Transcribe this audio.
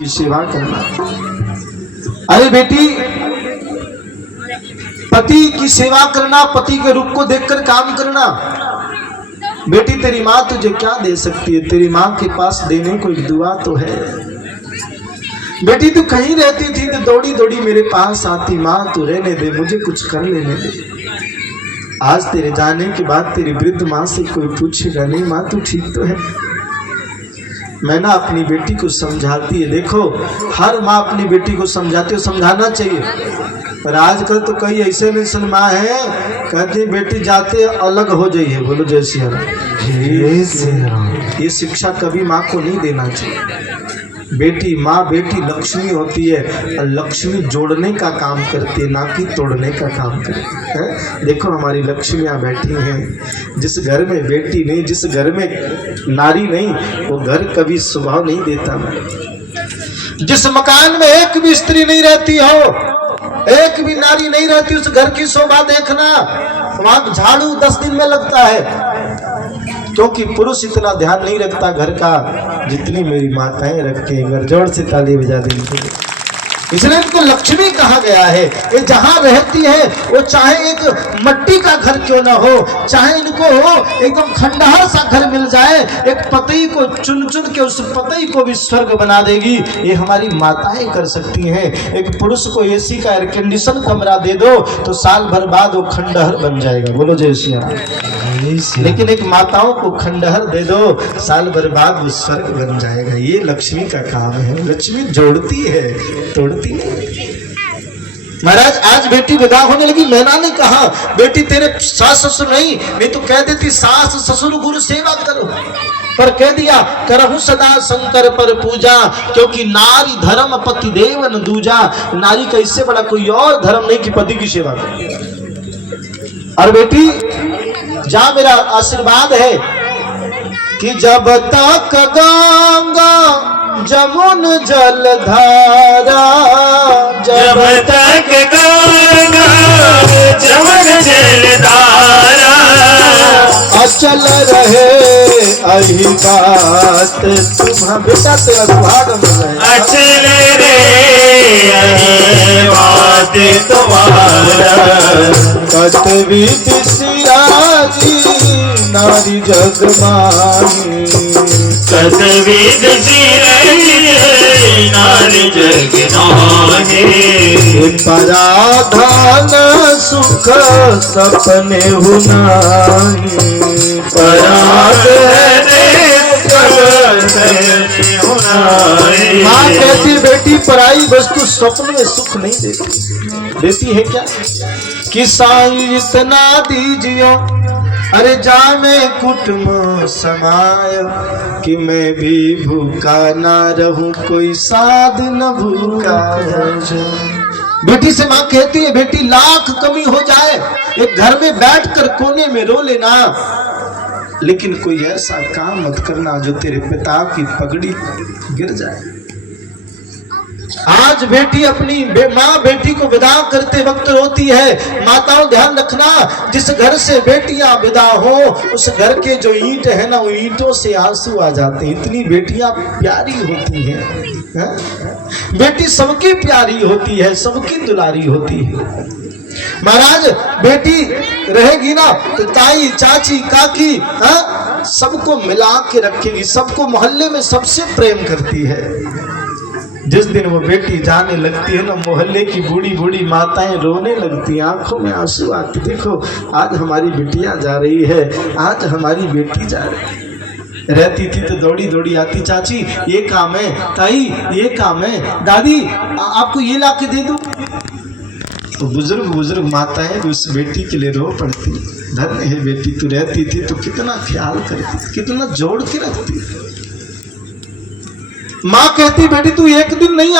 की सेवा करना। अरे बेटी, पति की सेवा करना, पति के रूप को देखकर काम करना। बेटी तेरी माँ तुझे क्या दे सकती है? तेरी माँ के पास देने को एक दुआ तो है। बेटी तू कहीं रहती थी तो दौड़ी दौड़ी मेरे पास आती, माँ तू रहने दे, मुझे कुछ कर लेने दे। आज तेरे जाने के बाद तेरी वृद्ध माँ से कोई पूछेगा नहीं, माँ तू ठीक तो है? मैं ना अपनी बेटी को समझाती है। देखो, हर माँ अपनी बेटी को समझाती है, समझाना चाहिए। पर आजकल तो कई ऐसे मिशन माँ है, कहती बेटी जाते अलग हो जाइए। बोलो जय श्री राम। ये शिक्षा कभी माँ को नहीं देना चाहिए। बेटी माँ, बेटी लक्ष्मी होती है और लक्ष्मी जोड़ने का काम करती है, ना कि तोड़ने का काम करती है। देखो हमारी लक्ष्मियाँ बैठी हैं। जिस घर में बेटी नहीं, जिस घर में नारी नहीं, वो घर कभी स्वभाव नहीं देता। जिस मकान में एक भी स्त्री नहीं रहती हो, एक भी नारी नहीं रहती, उस घर की शोभा देखना, वहां झाड़ू 10 दिन में लगता है। क्योंकि पुरुष इतना ध्यान नहीं रखता घर का जितनी मेरी माताएं रखती हैं। घर जोर से ताली बजा देंगे। इसलिए इनको लक्ष्मी कहा गया है। ये जहां रहती है वो चाहे एक मट्टी का घर क्यों ना हो, चाहे इनको एकदम खंडहर सा घर मिल जाए, एक पति को चुन चुन के उस पति को भी स्वर्ग बना देगी। ये हमारी माताएं कर सकती हैं। एक पुरुष को एसी का एयर कंडीशन कमरा दे दो तो साल भर बाद वो खंडहर बन जाएगा। बोलो जय श्री राम। लेकिन एक माताओं को खंडहर दे दो, साल भर बाद वो स्वर्ग बन जाएगा। ये लक्ष्मी का काम है। लक्ष्मी जोड़ती है, तोड़ती। महाराज आज बेटी विदा होने लगी, मैंने नहीं कहा बेटी तेरे सास ससुर नहीं तो कह देती सास ससुर गुरु सेवा करो, पर कह दिया करहु सदा शंकर पर पूजा, क्योंकि नारी धर्म पति देवन दूजा। नारी का इससे बड़ा कोई और धर्म नहीं कि पति की सेवा करे। और बेटी जहां मेरा आशीर्वाद है कि जब तक गंगा जमुन जलधारा, जब तक गंगा जमुन जलधारा, अचल रहे अही बात तुम्हारा। बेटा तेरा सुहाग मिल रहा है। अचल रे अही बात तुम्हारा, कतवी सिराजी नारी जग माही, कतविद सिरही नारी जग माही। पराधान सुख सपने हुनाही, पराग हुनाही। माँ कहती बेटी पराई वस्तु स्वप्न में सुख नहीं देती। देती है क्या कि साईं इतना दीजियो, अरे जामे कुटुंब समाय, कि मैं भी भूखा ना रहूं, कोई साध न भूखा रह। बेटी से माँ कहती है बेटी लाख कमी हो जाए, एक घर में बैठकर कोने में रो लेना, लेकिन कोई ऐसा काम मत करना जो तेरे पिता की पगड़ी गिर जाए। आज बेटी अपनी माँ बेटी को विदा करते वक्त रोती है। माताओं ध्यान रखना, जिस घर से बेटियां विदा हो उस घर के जो ईंट है ना, वो ईंटों से आंसू आ जाते हैं। इतनी बेटियां प्यारी होती हैं। बेटी सबकी प्यारी होती है, सबकी दुलारी होती है। महाराज बेटी रहेगी ना तो ताई चाची काकी सबको मिला के रखेगी, सबको मोहल्ले में सबसे प्रेम करती है। जिस दिन वो बेटी जाने लगती है ना, मोहल्ले की बूढ़ी बूढ़ी माताएं रोने लगती हैं, आंखों में आंसू आते। देखो आज हमारी बिटिया जा रही है, आज हमारी बेटी जा रही है। रहती थी तो दौड़ी दौड़ी आती, चाची ये काम है, ताई ये काम है, दादी आपको ये ला के दे दूं। तो बुजुर्ग माताएं भी उस बेटी के लिए रो पड़ती। धन्य है बेटी, तू रहती थी तो कितना ख्याल करती, कितना जोड़ के रखती। माँ कहती बेटी तू एक दिन नहीं